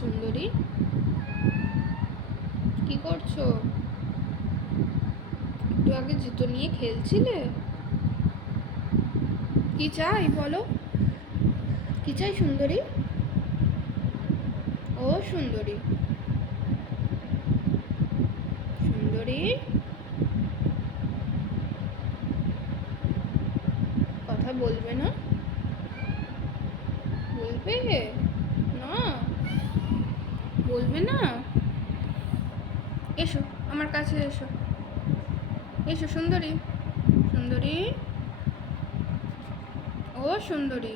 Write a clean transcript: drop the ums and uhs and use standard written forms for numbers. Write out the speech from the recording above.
সুন্দরী, কি করছো? একটু আগে জুতো নিয়ে খেলছিলে। কি চাই বলো? কি চাই সুন্দরী? ও সুন্দরী, সুন্দরী, কথা বলবে না? বলবে না? বলবে না? এসো, আমার কাছে এসো। এসো সুন্দরী, সুন্দরী, ও সুন্দরী।